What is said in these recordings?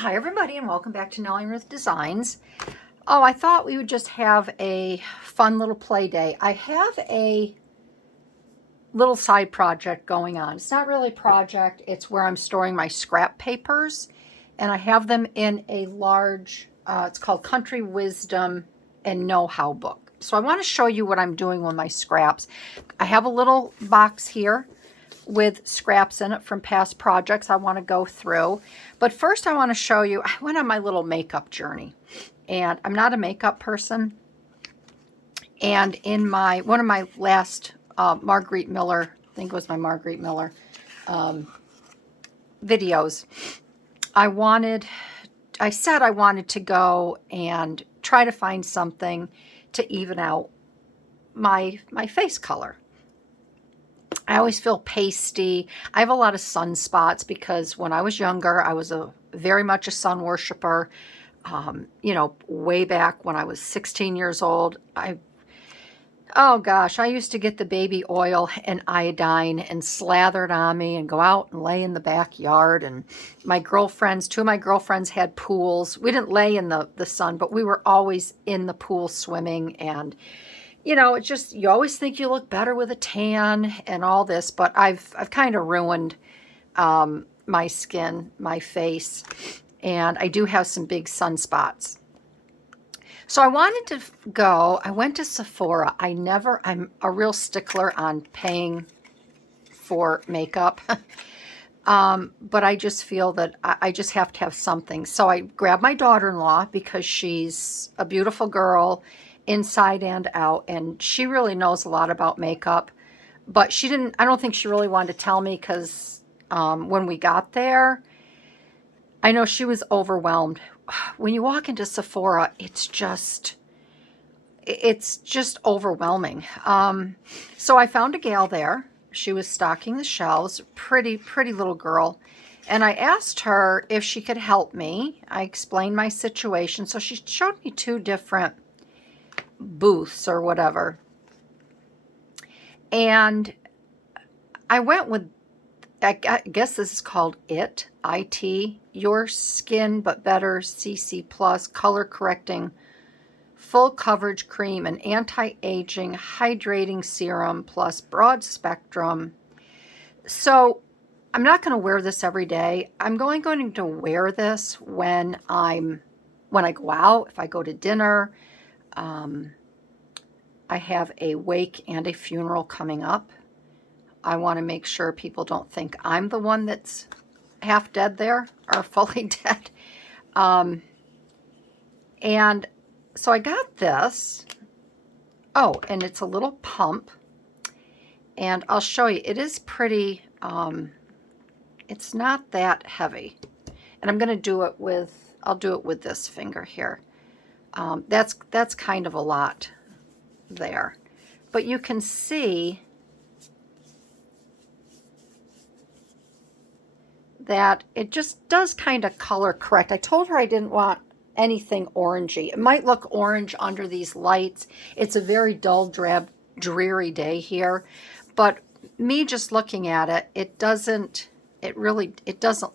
Hi everybody and welcome back to Nellie and Ruth Designs. Oh, I thought we would just have a fun little play day. I have a little side project going on. It's not really a project, it's where I'm storing my scrap papers, and I have them in a large, it's called Country Wisdom and Know-How book. So I want to show you what I'm doing with my scraps. I have a little box here with scraps in it from past projects I want to go through. But first I want to show you, I went on my little makeup journey, and I'm not a makeup person. And in one of my last Marguerite Miller, I think it was my Marguerite Miller videos, I said I wanted to go and try to find something to even out my face color. I always feel pasty. I have a lot of sunspots because when I was younger, I was very much a sun worshiper. You know, way back when I was 16 years old, oh gosh, I used to get the baby oil and iodine and slather it on me and go out and lay in the backyard. And two of my girlfriends had pools. We didn't lay in the sun, but we were always in the pool swimming. And you know, it's just, you always think you look better with a tan and all this, but I've kind of ruined my skin, my face, and I do have some big sunspots. So I wanted to I went to Sephora. I'm a real stickler on paying for makeup, but I just feel that I just have to have something. So I grabbed my daughter-in-law because she's a beautiful girl, inside and out, and she really knows a lot about makeup, but I don't think she really wanted to tell me because when we got there, I know she was overwhelmed. When you walk into Sephora, it's just overwhelming. So I found a gal there. She was stocking the shelves, pretty little girl, and I asked her if she could help me. I explained my situation, so she showed me two different booths or whatever, and I went with, I guess this is called IT, Your Skin But Better CC Plus Color Correcting Full Coverage Cream and Anti-Aging Hydrating Serum Plus Broad Spectrum. So I'm not going to wear this every day. I'm going to wear this when I go out, if I go to dinner. I have a wake and a funeral coming up. I want to make sure people don't think I'm the one that's half dead there or fully dead. And so I got this. Oh, and it's a little pump. And I'll show you. It is pretty, it's not that heavy. And I'm going to do it with, I'll do it with this finger here. That's kind of a lot there, but you can see that it just does kind of color correct. I told her I didn't want anything orangey. It might look orange under these lights. It's a very dull, drab, dreary day here, but me just looking at it, it doesn't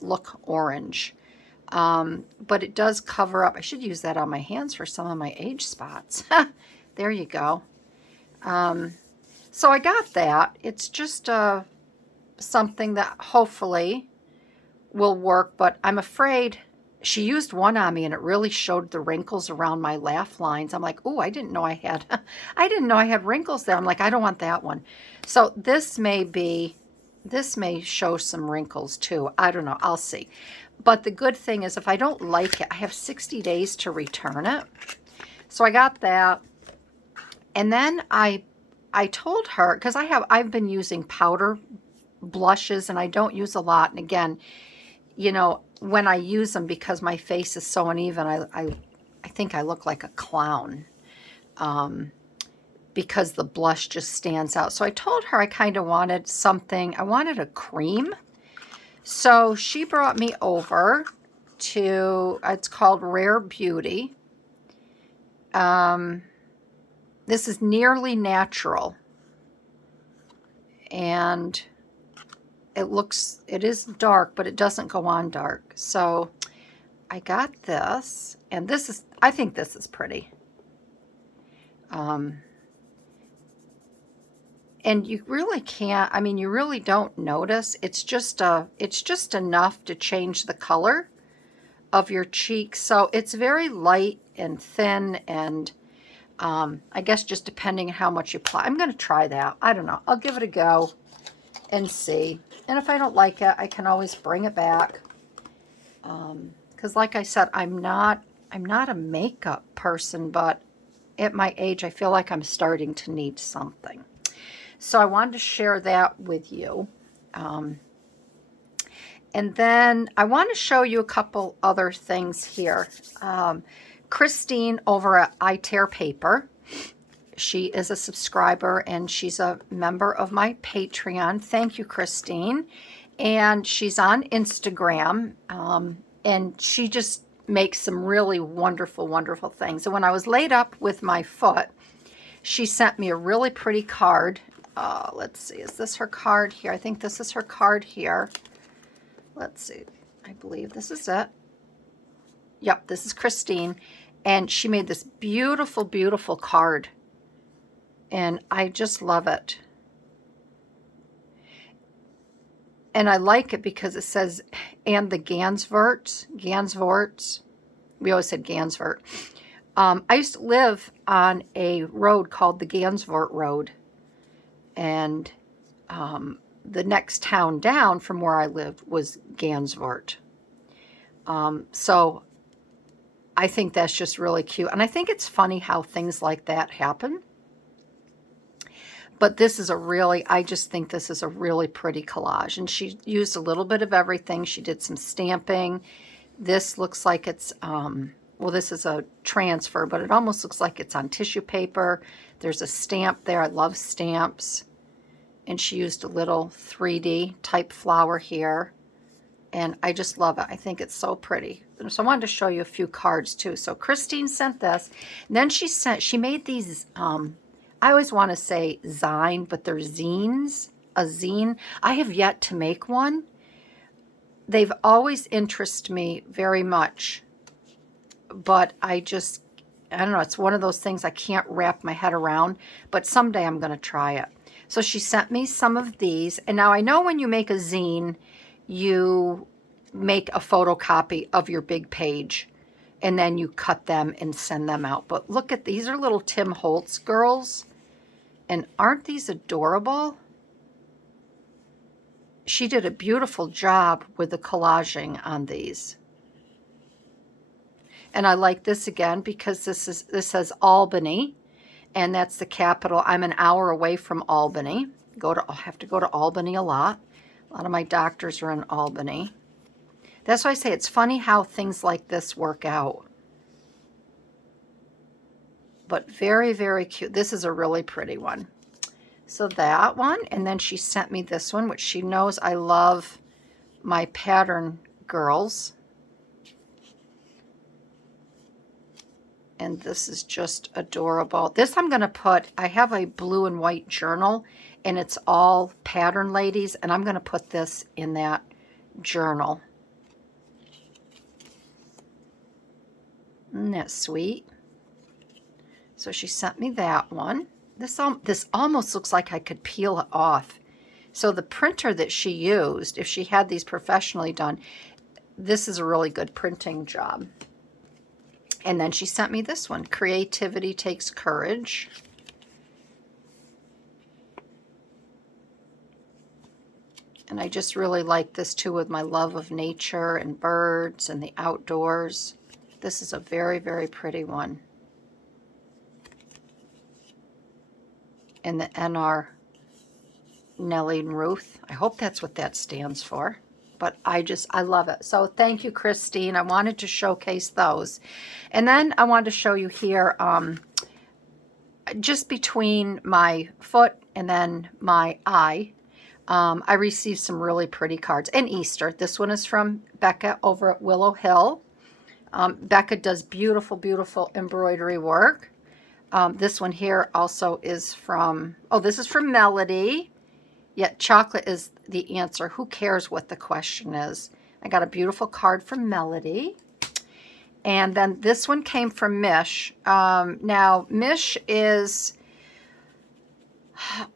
look orange. But it does cover up. I should use that on my hands for some of my age spots. There you go. So I got that. It's just something that hopefully will work, but I'm afraid she used one on me and it really showed the wrinkles around my laugh lines. I'm like, oh, I didn't know I had wrinkles there. I'm like, I don't want that one. So this may show some wrinkles too. I don't know. I'll see. But the good thing is if I don't like it, I have 60 days to return it. So I got that. And then I told her, because I've been using powder blushes and I don't use a lot. And again, you know, when I use them, because my face is so uneven, I think I look like a clown because the blush just stands out. So I told her I kind of wanted something. I wanted a cream. So she brought me over to, it's called Rare Beauty. This is Nearly Natural. And it is dark, but it doesn't go on dark. So I got this, and this is, I think this is pretty. And you really can't, I mean, you really don't notice. It's just enough to change the color of your cheeks. So it's very light and thin, and I guess just depending on how much you apply. I'm going to try that. I don't know. I'll give it a go and see. And if I don't like it, I can always bring it back. Because like I said, I'm not a makeup person, but at my age, I feel like I'm starting to need something. So I wanted to share that with you. And then I want to show you a couple other things here. Christine over at I Tear Paper. She is a subscriber and she's a member of my Patreon. Thank you, Christine. And she's on Instagram. And she just makes some really wonderful, wonderful things. And when I was laid up with my foot, she sent me a really pretty card. Let's see, is this her card here? I think this is her card here. Let's see, I believe this is it. Yep, this is Christine. And she made this beautiful, beautiful card. And I just love it. And I like it because it says, and the Gansvorts. We always said Gansvort. I used to live on a road called the Gansvort Road. And the next town down from where I lived was Gansvort. So I think that's just really cute. And I think it's funny how things like that happen. But this is I just think this is a really pretty collage. And she used a little bit of everything. She did some stamping. This looks like it's, well, this is a transfer, but it almost looks like it's on tissue paper. There's a stamp there. I love stamps. And she used a little 3D type flower here. And I just love it. I think it's so pretty. So I wanted to show you a few cards too. So Christine sent this. And then she made these, I always want to say zine, but they're zines. A zine. I have yet to make one. They've always interested me very much. But I don't know. It's one of those things I can't wrap my head around. But someday I'm going to try it. So she sent me some of these. And now I know when you make a zine, you make a photocopy of your big page. And then you cut them and send them out. But look at these are little Tim Holtz girls. And aren't these adorable? She did a beautiful job with the collaging on these. And I like this again because this says Albany. And that's the capital. I'm an hour away from Albany. I have to go to Albany a lot. A lot of my doctors are in Albany. That's why I say it's funny how things like this work out. But very, very cute. This is a really pretty one. So that one. And then she sent me this one, which she knows I love my pattern girls. And this is just adorable. This I'm going to put, I have a blue and white journal, and it's all pattern ladies, and I'm going to put this in that journal. Isn't that sweet? So she sent me that one. This almost looks like I could peel it off. So the printer that she used, if she had these professionally done, this is a really good printing job. And then she sent me this one, Creativity Takes Courage. And I just really like this too with my love of nature and birds and the outdoors. This is a very, very pretty one. And the NR Nellie and Ruth. I hope that's what that stands for. But I love it. So thank you, Christine. I wanted to showcase those. And then I wanted to show you here, just between my foot and then my eye, I received some really pretty cards. And Easter. This one is from Becca over at Willow Hill. Becca does beautiful, beautiful embroidery work. This one here also is from, this is from Melody. Yet chocolate is the answer. Who cares what the question is? I got a beautiful card from Melody. And then this one came from Mish. Now, Mish is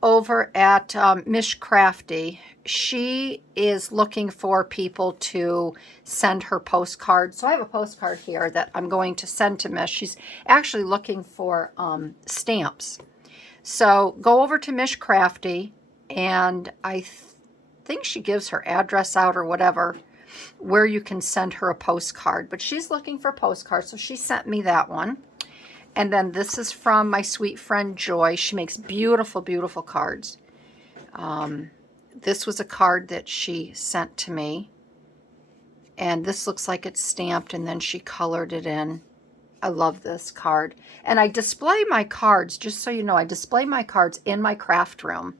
over at Mish Crafty. She is looking for people to send her postcards. So I have a postcard here that I'm going to send to Mish. She's actually looking for stamps. So go over to Mish Crafty, and I think she gives her address out or whatever, where you can send her a postcard. But she's looking for postcards, so she sent me that one. And then this is from my sweet friend Joy. She makes beautiful, beautiful cards. This was a card that she sent to me. And this looks like it's stamped, and then she colored it in. I love this card. And I display my cards, just so you know, I display my cards in my craft room.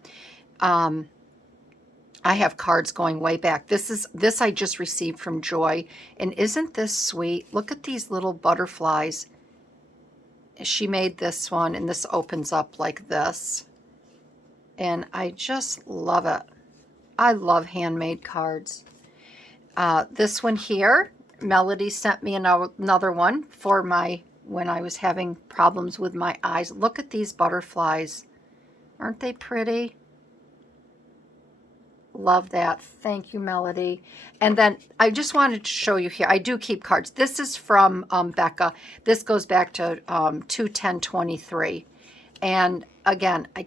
I have cards going way back. This I just received from Joy. And isn't this sweet? Look at these little butterflies. She made this one, and this opens up like this. And I just love it. I love handmade cards. This one here, Melody sent me another one for when I was having problems with my eyes. Look at these butterflies. Aren't they pretty? Love that. Thank you, Melody. And then I just wanted to show you here. I do keep cards. This is from Becca. This goes back to 2/10/23. And again, I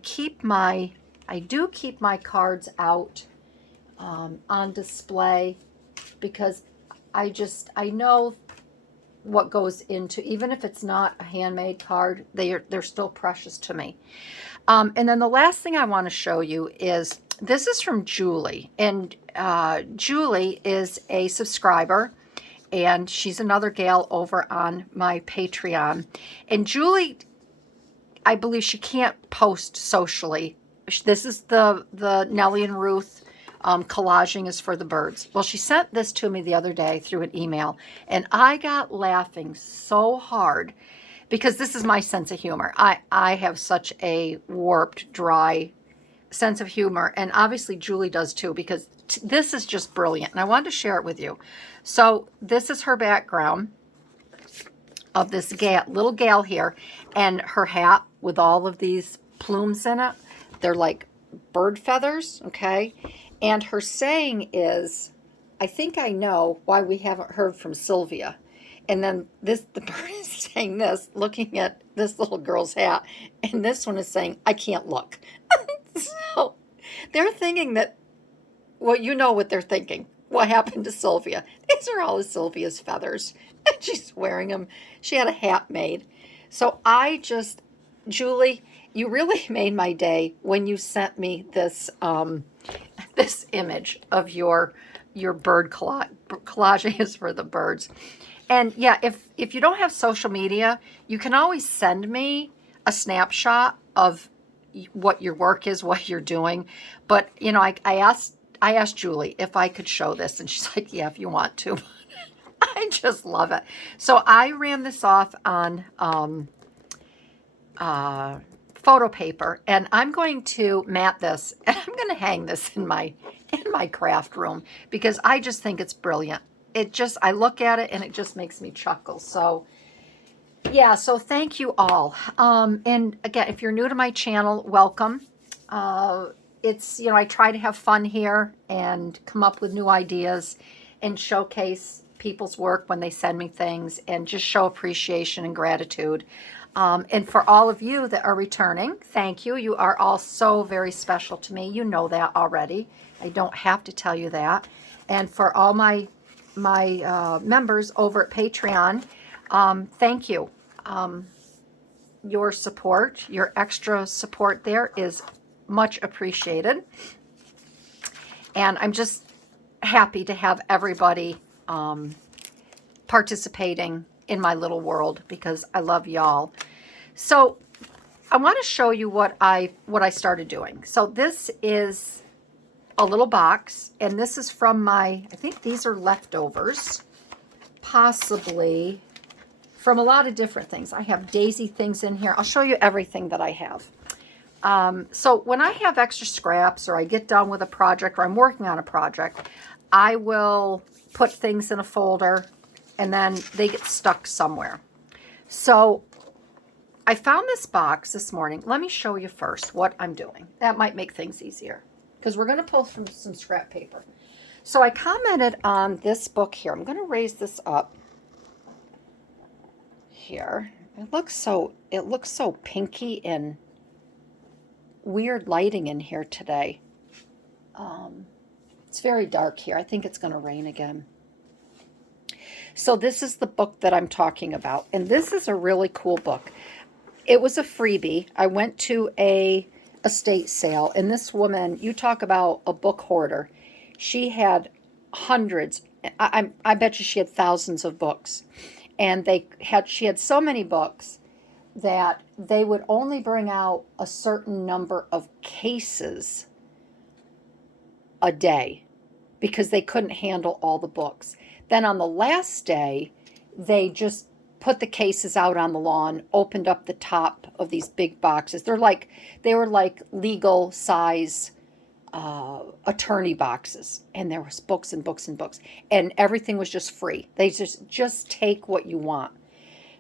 do keep my cards out on display, because I know what goes into, even if it's not a handmade card, they're still precious to me. And then the last thing I want to show you is, this is from Julie. And Julie is a subscriber, and she's another gal over on my Patreon. And Julie, I believe she can't post socially. This is the Nellie and Ruth collaging is for the birds. Well, she sent this to me the other day through an email, and I got laughing so hard, because this is my sense of humor. I have such a warped, dry sense of humor, and obviously Julie does too, because this is just brilliant, and I wanted to share it with you. So this is her background of this little gal here, and her hat with all of these plumes in it. They're like bird feathers, okay? And her saying is, I think I know why we haven't heard from Sylvia. And then the bird is saying this, looking at this little girl's hat, and this one is saying, I can't look. So they're thinking that, well, you know what they're thinking. What happened to Sylvia? These are all of Sylvia's feathers. And she's wearing them. She had a hat made. So Julie, you really made my day when you sent me this this image of your bird collaging is for the birds. And yeah, if you don't have social media, you can always send me a snapshot of what your work is, what you're doing. But you know, I asked Julie if I could show this, and she's like, yeah, if you want to. I just love it. So I ran this off on photo paper, and I'm going to mat this, and I'm going to hang this in my craft room, because I just think it's brilliant. I look at it and it just makes me chuckle. So yeah, so thank you all. And again, if you're new to my channel, welcome. It's, you know, I try to have fun here and come up with new ideas and showcase people's work when they send me things, and just show appreciation and gratitude. And for all of you that are returning, thank you. You are all so very special to me. You know that already. I don't have to tell you that. And for all my members over at Patreon, thank you. Your support, your extra support there is much appreciated. And I'm just happy to have everybody participating in my little world, because I love y'all. So I want to show you what I started doing. So this is a little box, and this is from I think these are leftovers, possibly from a lot of different things. I have daisy things in here. I'll show you everything that I have. So when I have extra scraps, or I get done with a project, or I'm working on a project, I will put things in a folder and then they get stuck somewhere. So I found this box this morning. Let me show you first what I'm doing. That might make things easier because we're going to pull from some scrap paper. So I commented on this book here. I'm going to raise this up here. It looks so pinky and weird lighting in here today. It's very dark here. I think it's going to rain again. So this is the book that I'm talking about, and this is a really cool book. It was a freebie. I went to a estate sale, and this woman, you talk about a book hoarder. She had hundreds. I bet you she had thousands of books, and she had so many books that they would only bring out a certain number of cases a day because they couldn't handle all the books. Then on the last day, they just put the cases out on the lawn, opened up the top of these big boxes. They were like legal size attorney boxes, and there was books and books and books, and everything was just free. They just take what you want.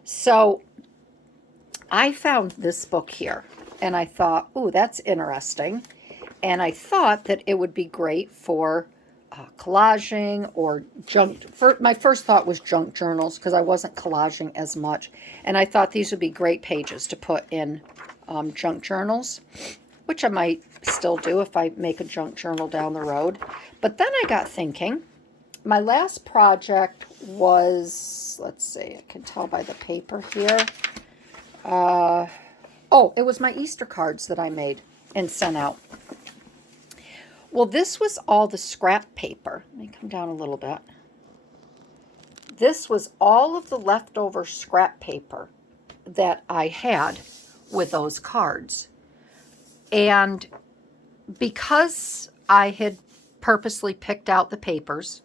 So I found this book here, and I thought, ooh, that's interesting. And I thought that it would be great for collaging or junk. My first thought was junk journals because I wasn't collaging as much. And I thought these would be great pages to put in junk journals, which I might still do if I make a junk journal down the road. But then I got thinking, my last project was, let's see, I can tell by the paper here. It was my Easter cards that I made and sent out. Well, this was all the scrap paper. Let me come down a little bit. This was all of the leftover scrap paper that I had with those cards. And because I had purposely picked out the papers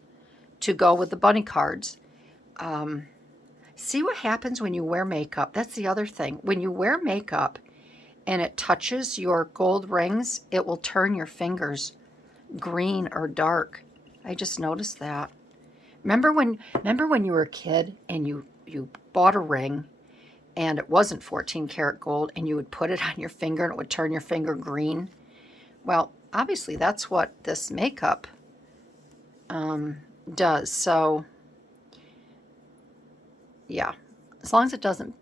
to go with the bunny cards, see what happens when you wear makeup. That's the other thing. When you wear makeup and it touches your gold rings, it will turn your fingers green or dark. I just noticed that. Remember when you were a kid and you bought a ring and it wasn't 14 karat gold and you would put it on your finger and it would turn your finger green? Well, obviously that's what this makeup does. So yeah, as long as it doesn't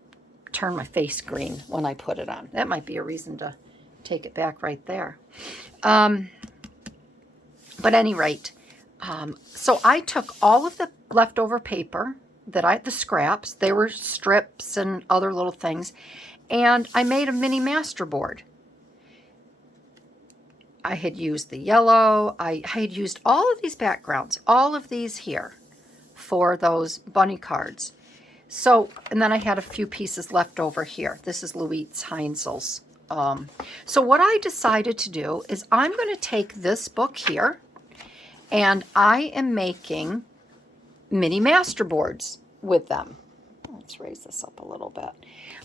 turn my face green when I put it on. That might be a reason to take it back right there. But at any rate, so I took all of the leftover paper the scraps, they were strips and other little things, and I made a mini masterboard. I had used the yellow, I had used all of these backgrounds, all of these here for those bunny cards. So, and then I had a few pieces left over here. This is Louise Heinzel's. So what I decided to do is I'm going to take this book here, and I am making mini masterboards with them. Let's raise this up a little bit.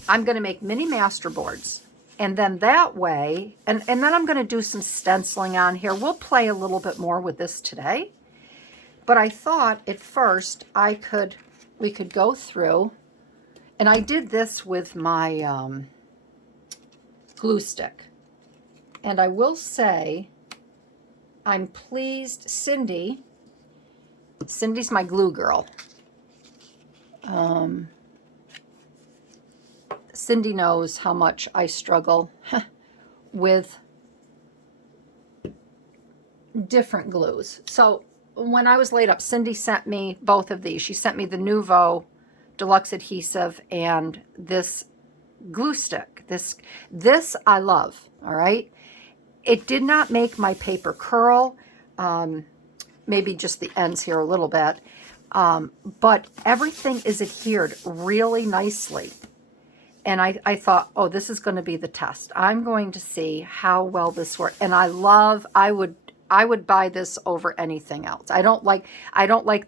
I'm going to make mini masterboards, and then that way, and then I'm going to do some stenciling on here. We'll play a little bit more with this today, but I thought at first we could go through, and I did this with my glue stick, and I will say I'm pleased. Cindy's my glue girl. Cindy knows how much I struggle with different glues. So when I was laid up, Cindy sent me both of these. She sent me the Nouveau Deluxe Adhesive and this glue stick. This I love, all right? It did not make my paper curl, maybe just the ends here a little bit, but everything is adhered really nicely. And I thought, oh, this is going to be the test. I'm going to see how well this works. And I would buy this over anything else. I don't like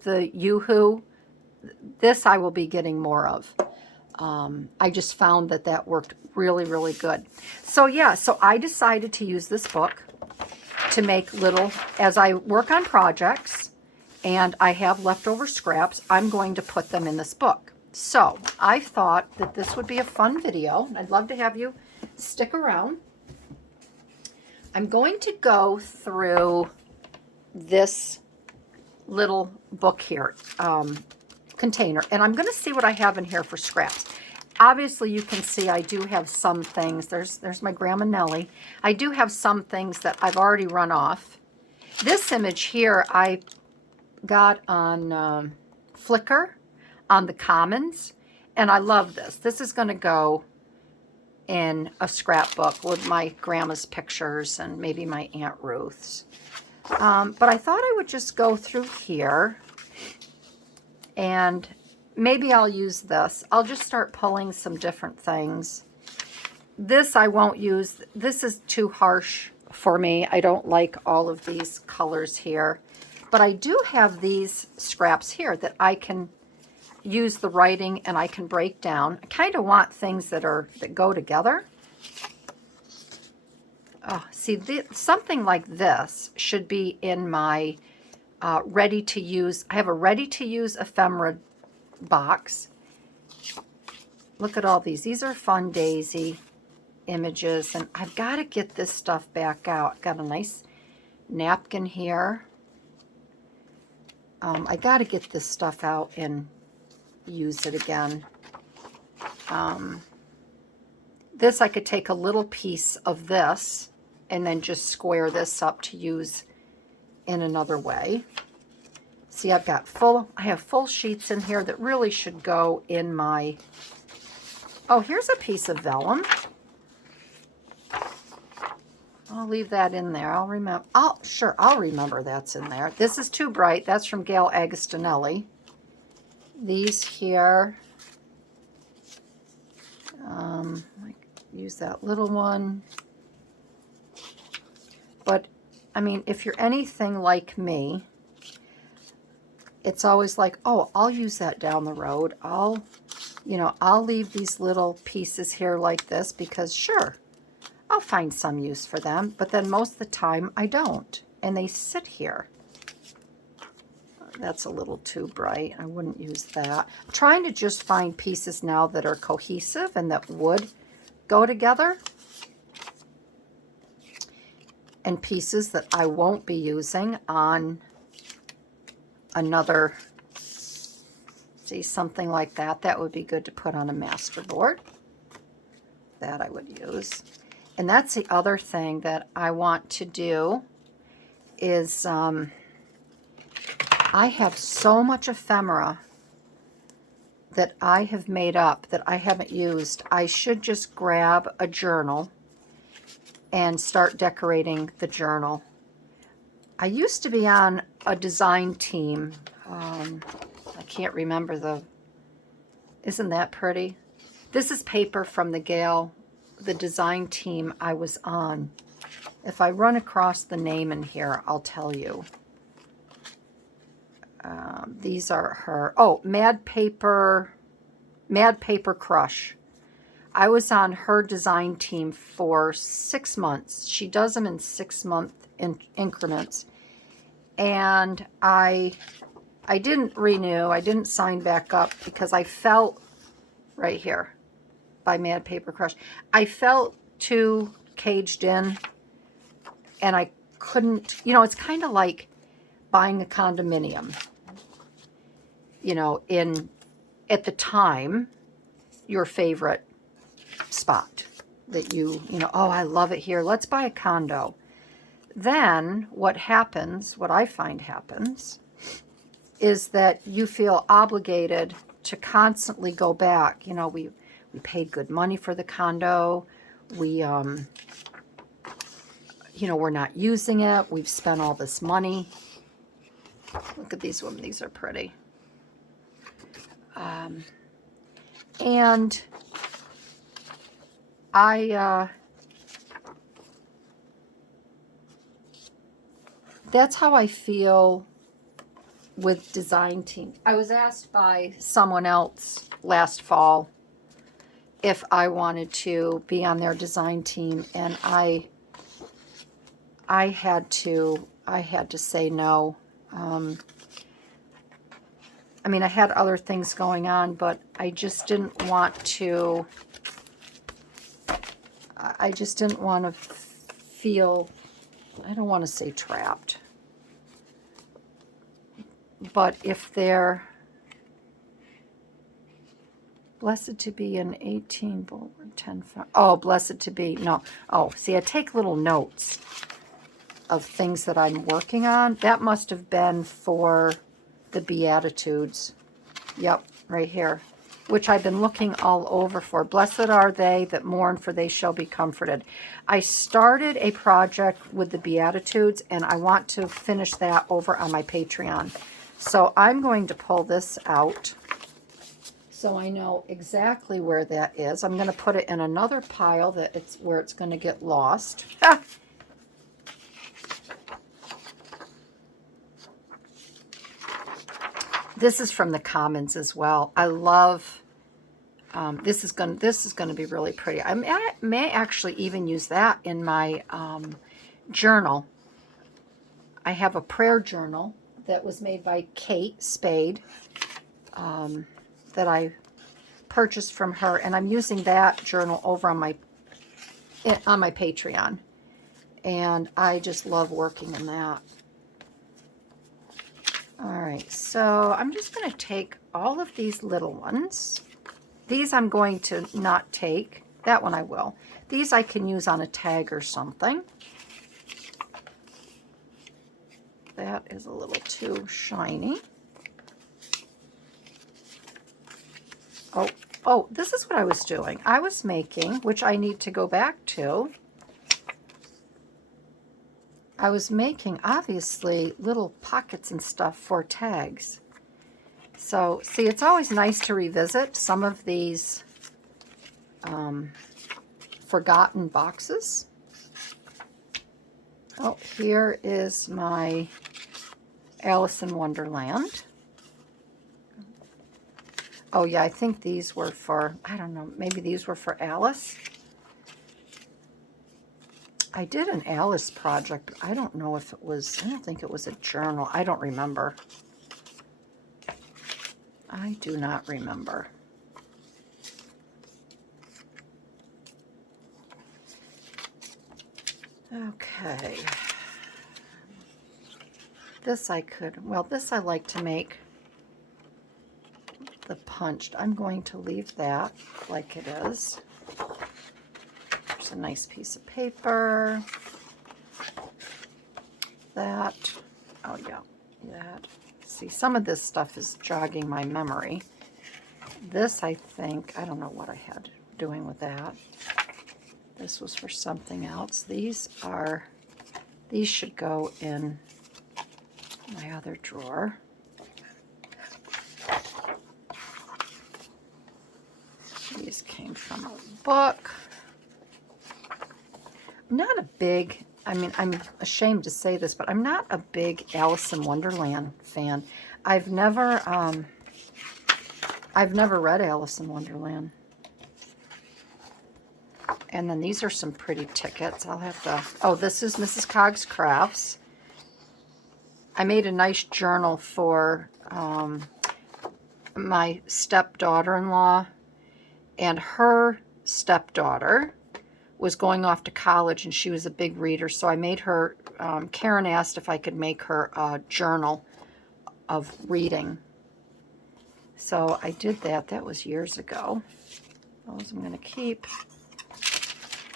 the Yoo-Hoo. This I will be getting more of. I just found that worked really, really good. So yeah, so I decided to use this book to make little, as I work on projects, and I have leftover scraps. I'm going to put them in this book. So I thought that this would be a fun video. I'd love to have you stick around. I'm going to go through this little book here, container, and I'm going to see what I have in here for scraps. Obviously, you can see I do have some things. There's my grandma Nellie. I do have some things that I've already run off. This image here I got on Flickr on the Commons, and I love this. This is going to go in a scrapbook with my grandma's pictures and maybe my Aunt Ruth's. But I thought I would just go through here, and maybe I'll use this. I'll just start pulling some different things. This I won't use. This is too harsh for me. I don't like all of these colors here. But I do have these scraps here that I can use the writing and I can break down. I kind of want things that go together. Oh, see, something like this should be in my ready to use. I have a ready to use ephemera box. Look at all these. These are Fun Daisy images, and I've got to get this stuff back out. Got a nice napkin here. I got to get this stuff out and use it again. This, I could take a little piece of this and then just square this up to use in another way. See, I have full sheets in here that really should go in my, oh, here's a piece of vellum. I'll leave that in there. I'll remember that's in there. This is too bright. That's from Gail Agostinelli. These here, I use that little one. But, I mean, if you're anything like me, it's always like, oh, I'll use that down the road. I'll leave these little pieces here like this because, sure, I'll find some use for them. But then most of the time, I don't. And they sit here. That's a little too bright. I wouldn't use that. I'm trying to just find pieces now that are cohesive and that would go together. And pieces that I won't be using on another, see, something like that. That would be good to put on a masterboard. That I would use. And that's the other thing that I want to do is I have so much ephemera that I have made up that I haven't used. I should just grab a journal and start decorating the journal. I used to be on a design team. I can't remember isn't that pretty? This is paper from the design team I was on. If I run across the name in here, I'll tell you. These are her, Mad Paper Crush. I was on her design team for 6 months. She does them in 6-month increments. And I didn't renew. I didn't sign back up because I felt, right here, by Mad Paper Crush, I felt too caged in. And I couldn't, it's kind of like buying a condominium. At the time, your favorite spot that oh, I love it here. Let's buy a condo. Then what I find happens, is that you feel obligated to constantly go back. We paid good money for the condo. We're not using it. We've spent all this money. Look at these women. These are pretty. And that's how I feel with design team. I was asked by someone else last fall if I wanted to be on their design team, and I had to say no. I mean, I had other things going on, but I just didn't want to, feel, I don't want to say trapped, but if they're blessed to be an 18 bulwark 10 oh, blessed to be, no, oh, see, I take little notes of things that I'm working on. That must have been for the Beatitudes. Yep, right here, which I've been looking all over for. Blessed are they that mourn, for they shall be comforted. I started a project with the Beatitudes, and I want to finish that over on my Patreon. So I'm going to pull this out so I know exactly where that is. I'm going to put it in another pile that it's where it's going to get lost. This is from the Commons as well. I love, this is going to be really pretty. I may actually even use that in my journal. I have a prayer journal that was made by Kate Spade that I purchased from her, and I'm using that journal over on my Patreon, and I just love working in that. All right, so I'm just going to take all of these little ones. These I'm going to not take. That one I will. These I can use on a tag or something. That is a little too shiny. Oh, this is what I was doing. I was making, which I need to go back to, I was making, obviously, little pockets and stuff for tags. So, see, it's always nice to revisit some of these forgotten boxes. Oh, here is my Alice in Wonderland. Oh, yeah, I think these were for, I don't know, maybe these were for Alice. I did an Alice project, but I don't know if it was, I don't think it was a journal. I don't remember. I do not remember. Okay. This I could, well, this I like to make the punched. I'm going to leave that like it is. There's a nice piece of paper. That, oh yeah, that. See, some of this stuff is jogging my memory. This, I think, I don't know what I had doing with that. This was for something else. These should go in my other drawer. These came from a book. I'm not a big, I mean, I'm ashamed to say this, but I'm not a big Alice in Wonderland fan. I've never read Alice in Wonderland. And then these are some pretty tickets. I'll have to, oh, this is Mrs. Cogg's Crafts. I made a nice journal for my stepdaughter-in-law, and her stepdaughter was going off to college, and she was a big reader, so I made her, Karen asked if I could make her a journal of reading. So I did that. That was years ago. Those I'm going to keep.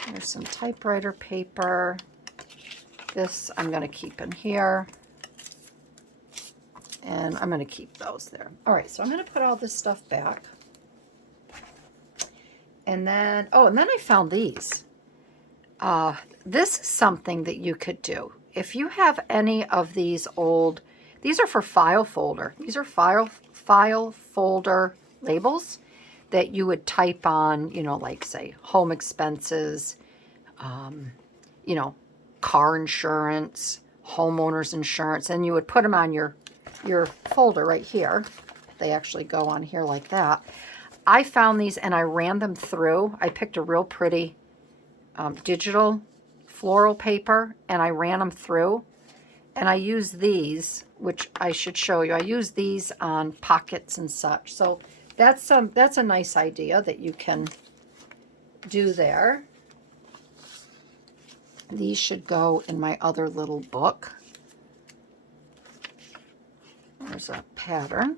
There's some typewriter paper. This I'm going to keep in here. And I'm going to keep those there. All right, so I'm going to put all this stuff back. And then, oh, and then I found these. This is something that you could do. If you have any of these old, these are for file folder. These are file folder labels that you would type on, you know, like say home expenses, you know, car insurance, homeowner's insurance, and you would put them on your folder right here. They actually go on here like that. I found these and I ran them through. I picked a real pretty digital floral paper and I ran them through. And I use these, which I should show you. I use these on pockets and such. So that's a nice idea that you can do there. These should go in my other little book. There's a pattern.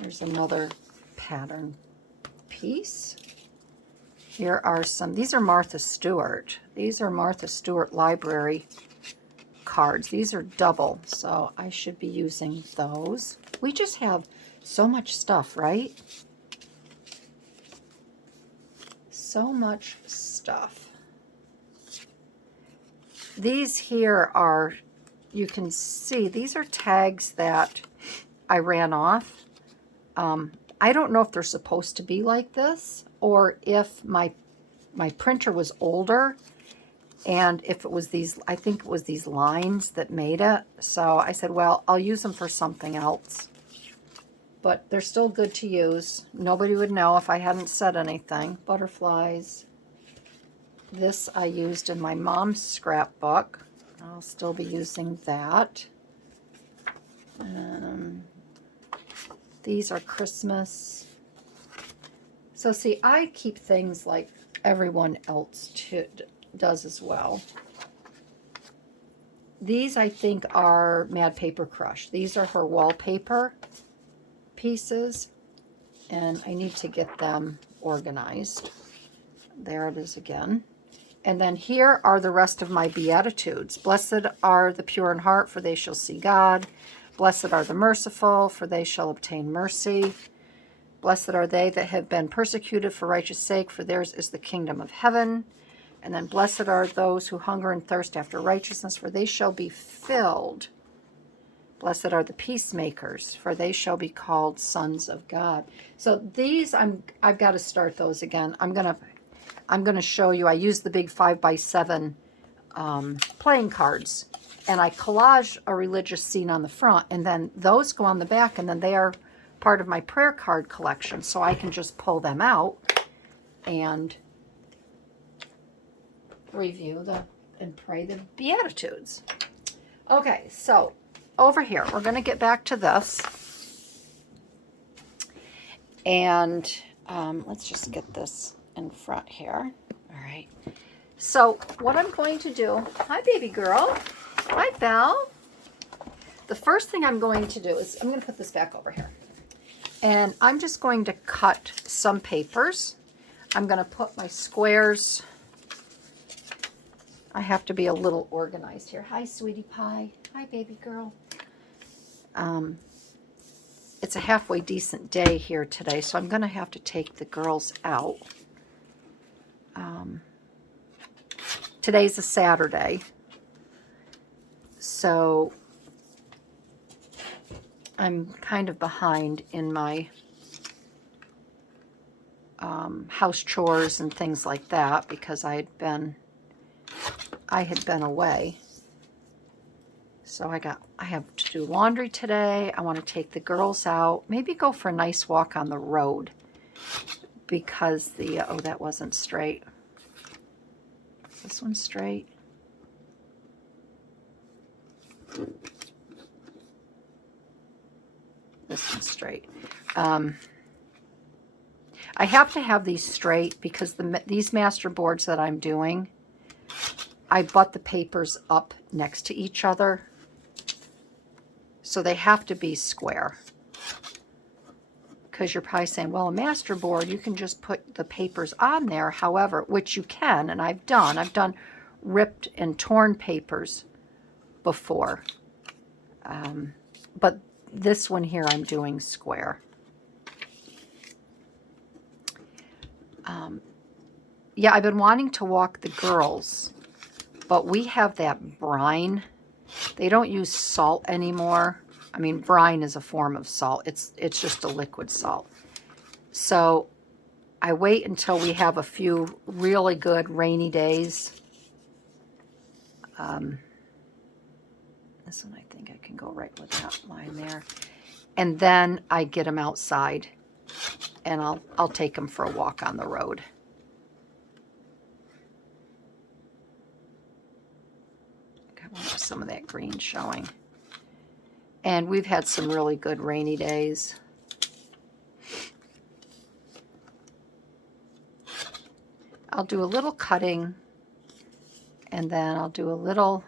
There's another pattern piece. Here are some, these are Martha Stewart. These are Martha Stewart Library cards. These are double, so I should be using those. We just have so much stuff, right? So much stuff. These here are, you can see, these are tags that I ran off. I don't know if they're supposed to be like this, or if my printer was older, and if it was these, I think it was these lines that made it. So I said, well, I'll use them for something else. But they're still good to use. Nobody would know if I hadn't said anything. Butterflies. This I used in my mom's scrapbook. I'll still be using that. These are Christmas. So see, I keep things like everyone else does as well. These I think are Mad Paper Crush. These are her wallpaper pieces, and I need to get them organized. There it is again. And then here are the rest of my Beatitudes. Blessed are the pure in heart, for they shall see God. Blessed are the merciful, for they shall obtain mercy. Blessed are they that have been persecuted for righteous sake, for theirs is the kingdom of heaven. And then blessed are those who hunger and thirst after righteousness, for they shall be filled. Blessed are the peacemakers, for they shall be called sons of God. So these, I've got to start those again. I'm gonna show you. I use the big 5x7 playing cards, and I collage a religious scene on the front, and then those go on the back, and then they are part of my prayer card collection, so I can just pull them out and review and pray the Beatitudes. Okay, so over here, we're going to get back to this, and let's just get this in front here. All right, so what I'm going to do, hi baby girl, hi Belle. The first thing I'm going to do is I'm going to put this back over here, and I'm just going to cut some papers. I'm going to put my squares. I have to be a little organized here. Hi, sweetie pie. Hi, baby girl. It's a halfway decent day here today, so I'm going to have to take the girls out. Today's a Saturday, so I'm kind of behind in my house chores and things like that because I had been away. So I have to do laundry today. I want to take the girls out, maybe go for a nice walk on the road because oh, that wasn't straight. Is this one straight? This one's straight. I have to have these straight because these masterboards that I'm doing, I butt the papers up next to each other, so they have to be square. Because you're probably saying, well, a masterboard, you can just put the papers on there, however, which you can, and I've done ripped and torn papers before. But this one here I'm doing square. Yeah, I've been wanting to walk the girls, but we have that brine. They don't use salt anymore. I mean, brine is a form of salt. It's just a liquid salt. So I wait until we have a few really good rainy days. This one, I think I can go right with that line there. And then I get them outside, and I'll take them for a walk on the road. Okay. I want some of that green showing. And we've had some really good rainy days. I'll do a little cutting, and then I'll do a little,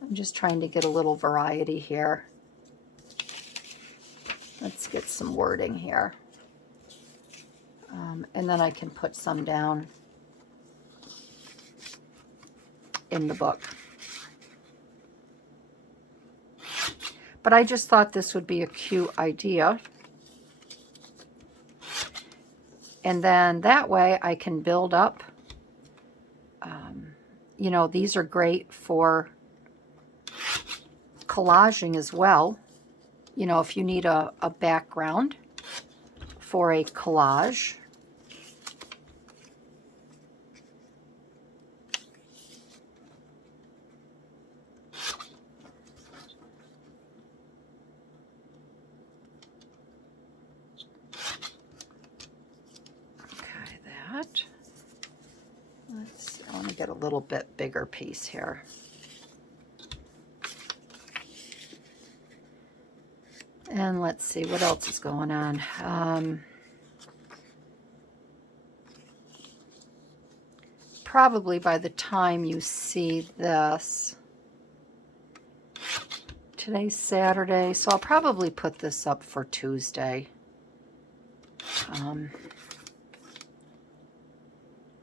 I'm just trying to get a little variety here. Let's get some wording here. And then I can put some down in the book. But I just thought this would be a cute idea. And then that way I can build up. You know, these are great for collaging as well. You know, if you need a background for a collage. I want to get a little bit bigger piece here. And let's see what else is going on. Probably by the time you see this, today's Saturday, so I'll probably put this up for Tuesday.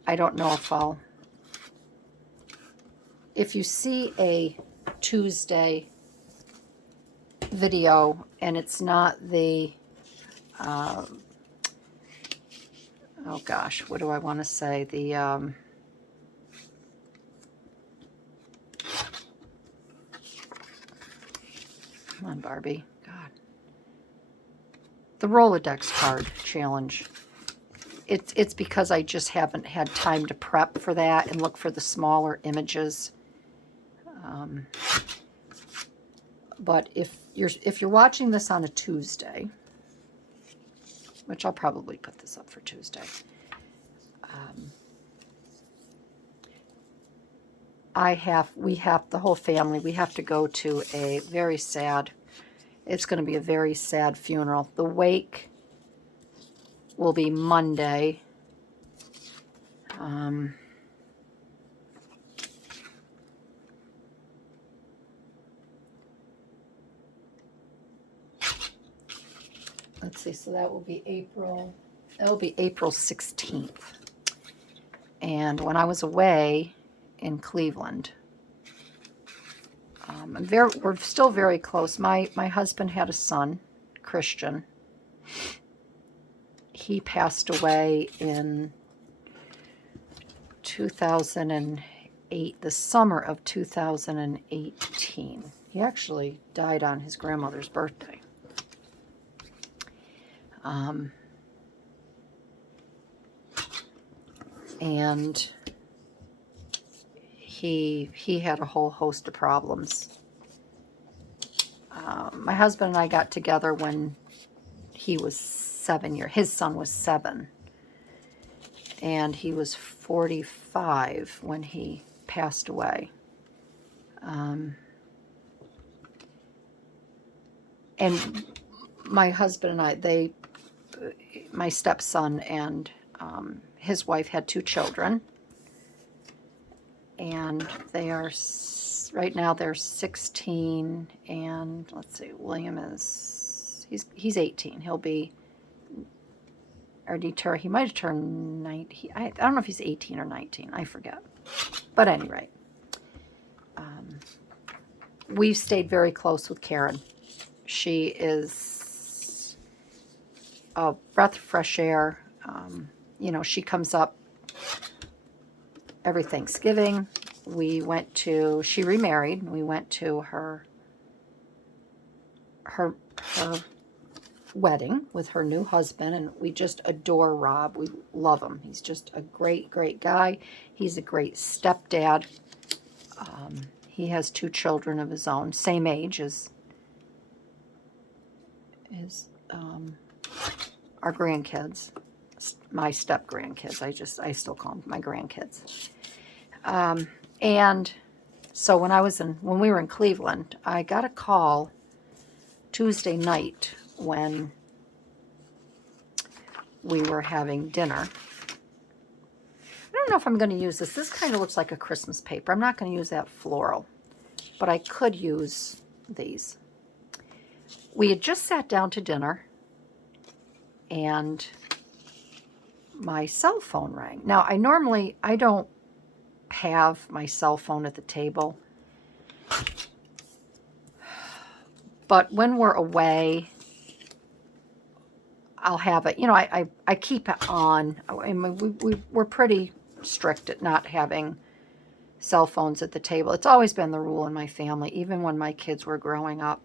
I don't know if you see a Tuesday video and it's not the, oh gosh, what do I want to say? The, come on, Barbie. God. The Rolodex card challenge. It's because I just haven't had time to prep for that and look for the smaller images. But if you're watching this on a Tuesday, which I'll probably put this up for Tuesday, we have the whole family. We have to go to a very sad. It's going to be a very sad funeral. The wake will be Monday. Let's see, so that will be April 16th. And when I was away in Cleveland, we're still very close. My husband had a son, Christian. He passed away in 2008, the summer of 2018. He actually died on his grandmother's birthday. And he had a whole host of problems. My husband and I got together when he was 7 years. His son was 7. And he was 45 when he passed away. And my husband and I, my stepson and his wife had 2 children. And they are, right now they're 16, and let's see, William is, he's 18. He'll be, he might have turned 19. I don't know if he's 18 or 19. I forget. But at any rate, we've stayed very close with Karen. She is a breath of fresh air. You know, she comes up every Thanksgiving. She remarried. We went to her wedding with her new husband, and we just adore Rob. We love him. He's just a great, great guy. He's a great stepdad. He has 2 children of his own, same age as our grandkids, my step grandkids. I still call them my grandkids. And so when we were in Cleveland, I got a call Tuesday night when we were having dinner. I don't know if I'm going to use this. This kind of looks like a Christmas paper. I'm not going to use that floral, but I could use these. We had just sat down to dinner, and my cell phone rang. Now, I don't have my cell phone at the table, but when we're away, I'll have it. You know, I keep it on. I mean, we're pretty strict at not having cell phones at the table. It's always been the rule in my family, even when my kids were growing up.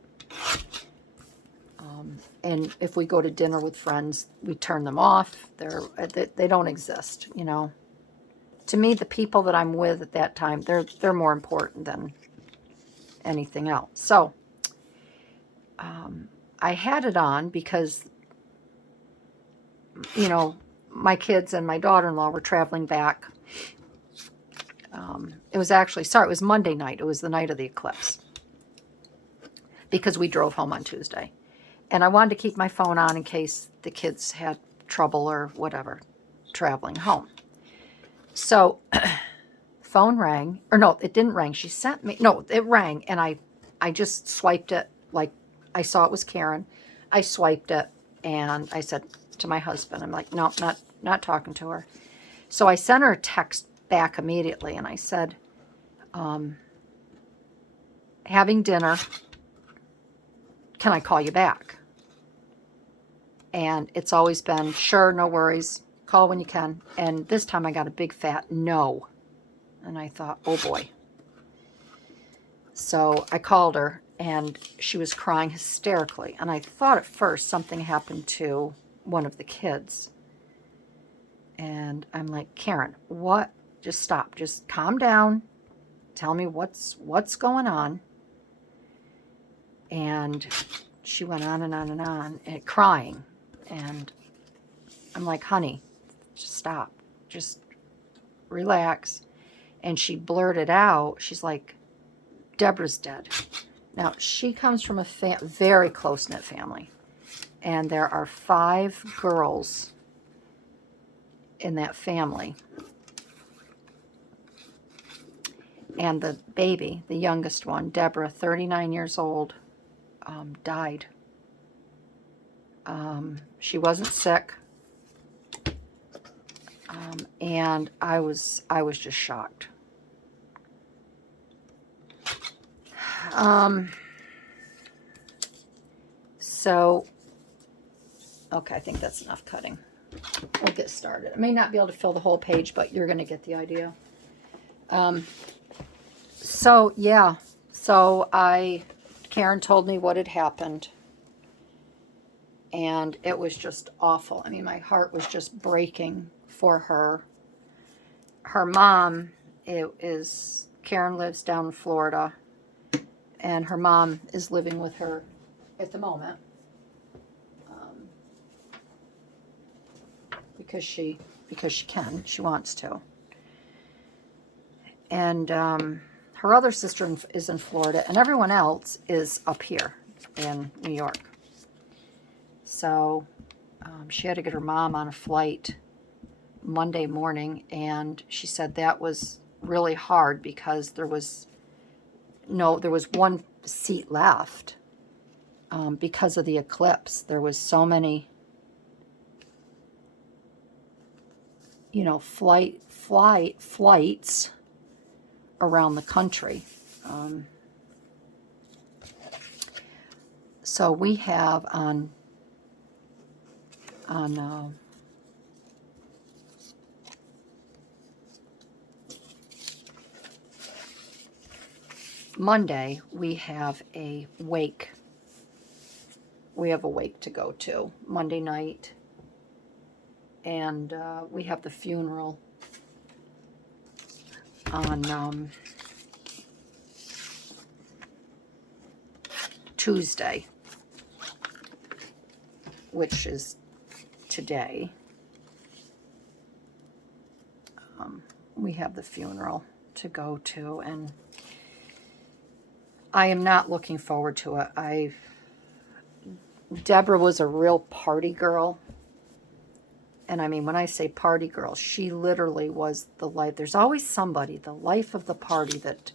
And if we go to dinner with friends, we turn them off. They don't exist, you know. To me, the people that I'm with at that time, they're more important than anything else. So I had it on because, you know, my kids and my daughter-in-law were traveling back. It was Monday night. It was the night of the eclipse, because we drove home on Tuesday. And I wanted to keep my phone on in case the kids had trouble or whatever traveling home. So phone rang, or no, it didn't ring. She sent me, no, it rang, and I just swiped it, like I saw it was Karen. I swiped it, and I said to my husband, I'm like, no, not talking to her. So I sent her a text back immediately, and I said, having dinner, can I call you back? And it's always been, sure, no worries, call when you can. And this time I got a big fat no. And I thought, oh boy. So I called her, and she was crying hysterically. And I thought at first something happened to one of the kids. And I'm like, Karen, what? Just stop. Just calm down. Tell me what's going on. And she went on and on and on, and crying. And I'm like, honey, just stop. Just relax. And she blurted out, she's like, Deborah's dead. Now, she comes from a very close-knit family. And there are 5 girls in that family. And the baby, the youngest one, Deborah, 39 years old, died. She wasn't sick. And I was just shocked. So, okay, I think that's enough cutting. We'll get started. I may not be able to fill the whole page, but you're going to get the idea. So, yeah. So, Karen told me what had happened. And it was just awful. I mean, my heart was just breaking for her. Her mom Karen lives down in Florida. And her mom is living with her at the moment. Because she can. She wants to. And her other sister is in Florida. And everyone else is up here in New York. So she had to get her mom on a flight Monday morning, and she said that was really hard because there was one seat left because of the eclipse. There was so many, you know, flights around the country. So we have on Monday, we have a wake. We have a wake to go to Monday night. And we have the funeral on Tuesday, which is today. We have the funeral. to go to, and I am not looking forward to it. Deborah was a real party girl. And I mean, when I say party girl, she literally was the life. There's always somebody, the life of the party, that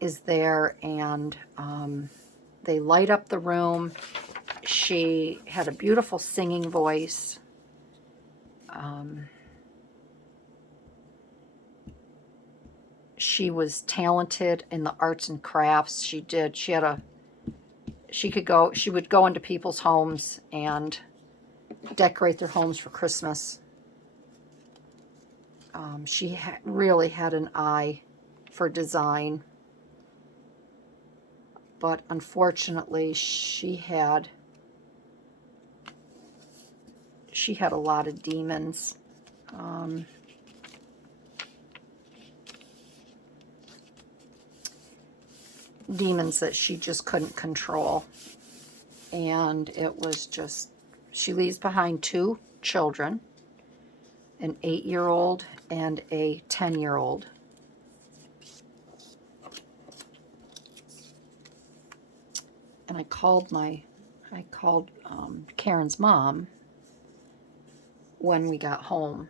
is there, and they light up the room. She had a beautiful singing voice. She was talented in the arts and crafts. She would go into people's homes and decorate their homes for Christmas. She really had an eye for design. But unfortunately, she had a lot of demons. Demons that she just couldn't control. And it was just, she leaves behind 2 children, an 8-year-old and a 10-year-old. And I called Karen's mom when we got home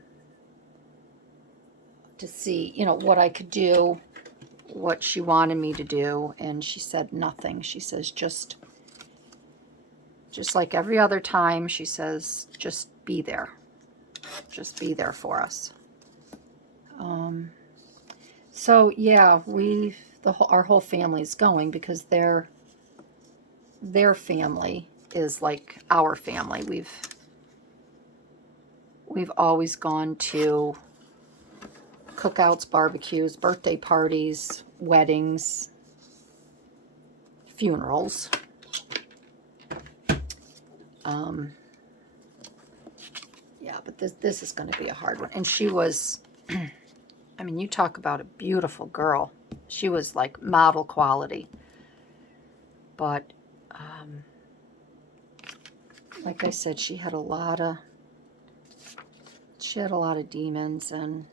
to see, what I could do, what she wanted me to do, and she said nothing. She says, just like every other time, she says, just be there. Just be there for us. So yeah, our whole family's going, because their family is like our family. We've always gone to cookouts, barbecues, birthday parties, weddings, funerals. Yeah, but this is going to be a hard one. And she was, I mean, you talk about a beautiful girl. She was like model quality. But, like I said, she had a lot of demons, and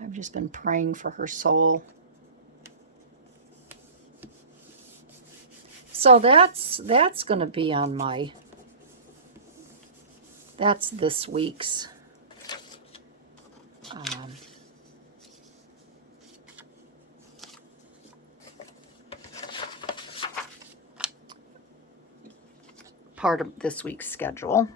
I've just been praying for her soul. So that's going to be on that's this week's part of this week's schedule.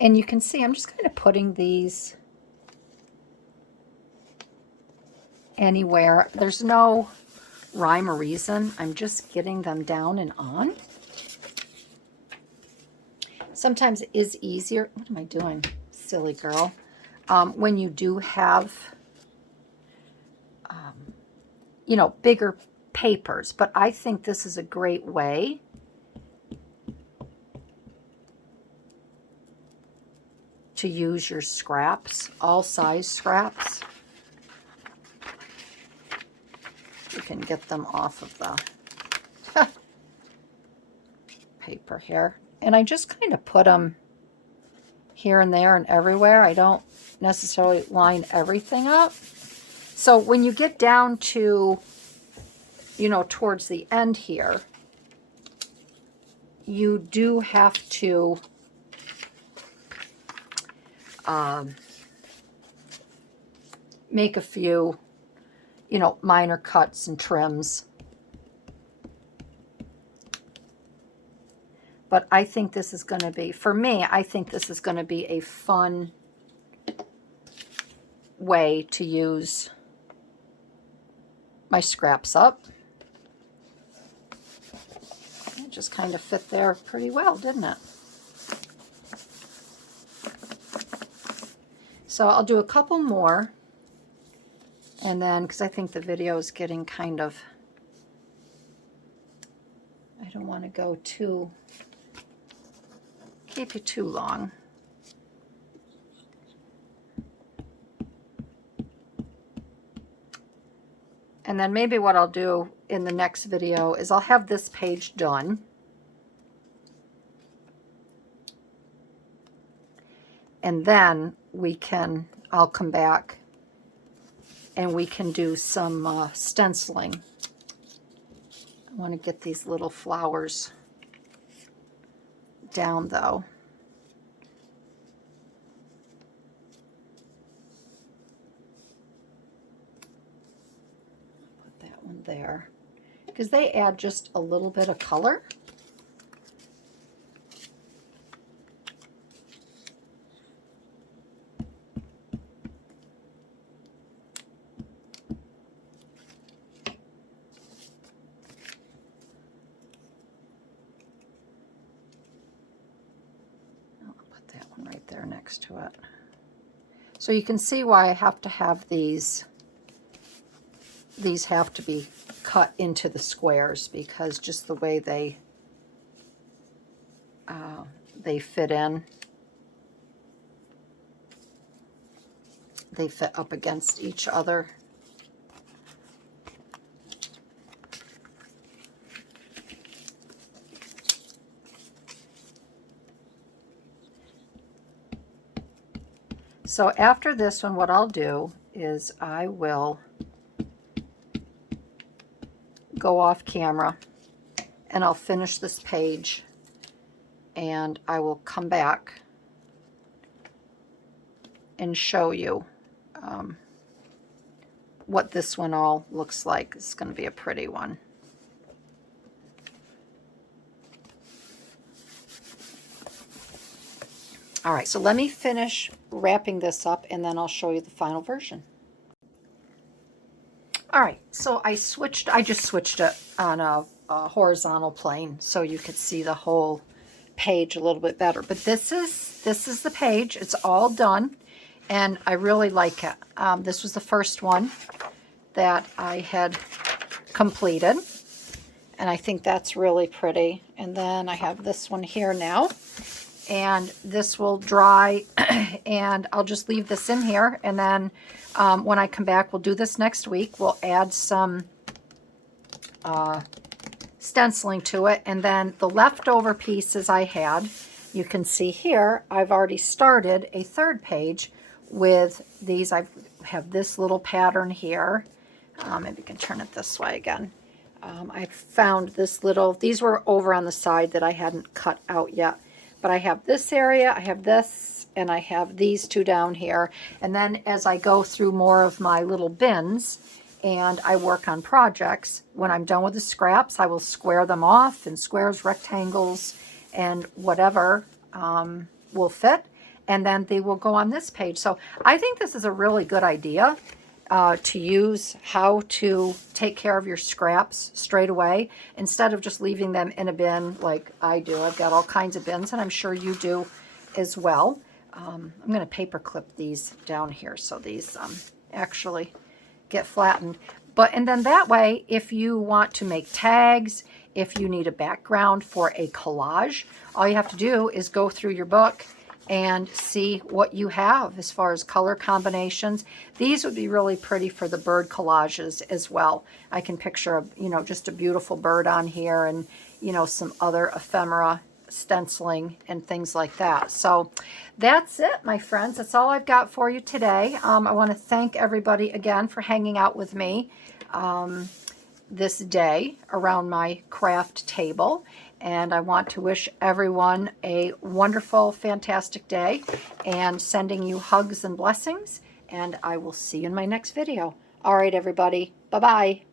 And you can see I'm just kind of putting these anywhere. There's no rhyme or reason. I'm just getting them down and on. Sometimes it is easier. What am I doing? Silly girl. When you do have, bigger papers. But I think this is a great way to use your scraps, all size scraps. You can get them off of the paper here. And I just kind of put them here and there and everywhere. I don't necessarily line everything up. So when you get down to, towards the end here, you do have to make a few, minor cuts and trims. But I think this is going to be, for me, I think this is going to be a fun way to use my scraps up. It just kind of fit there pretty well, didn't it? So I'll do a couple more. And then, because I think the video is getting kind of, I don't want to go keep you too long. And then maybe what I'll do in the next video is I'll have this page done. And then I'll come back and we can do some stenciling. I want to get these little flowers down though. Put that one there because they add just a little bit of color. Right there next to it. So you can see why I have to have these have to be cut into the squares, because just the way they fit in, they fit up against each other. So after this one, what I'll do is I will go off camera and I'll finish this page and I will come back and show you what this one all looks like. It's going to be a pretty one. All right, so let me finish wrapping this up and then I'll show you the final version. All right, so I just switched it on a horizontal plane so you could see the whole page a little bit better. But this is the page. It's all done and I really like it. This was the first one that I had completed and I think that's really pretty. And then I have this one here now. And this will dry and I'll just leave this in here, and then when I come back, we'll do this next week. We'll add some stenciling to it, and then the leftover pieces I had, you can see here, I've already started a third page with these. I have this little pattern here. Maybe you can turn it this way again. I found this little, these were over on the side that I hadn't cut out yet. But I have this area, I have this, and I have these two down here. And then as I go through more of my little bins and I work on projects, when I'm done with the scraps, I will square them off in squares, rectangles, and whatever will fit. And then they will go on this page. So I think this is a really good idea to use how to take care of your scraps straight away instead of just leaving them in a bin like I do. I've got all kinds of bins and I'm sure you do as well. I'm going to paper clip these down here so these actually get flattened. And then that way, if you want to make tags, if you need a background for a collage, all you have to do is go through your book and see what you have as far as color combinations. These would be really pretty for the bird collages as well. I can picture, just a beautiful bird on here and, some other ephemera stenciling and things like that. So that's it, my friends. That's all I've got for you today. I want to thank everybody again for hanging out with me this day around my craft table. And I want to wish everyone a wonderful, fantastic day and sending you hugs and blessings. And I will see you in my next video. All right, everybody. Bye-bye.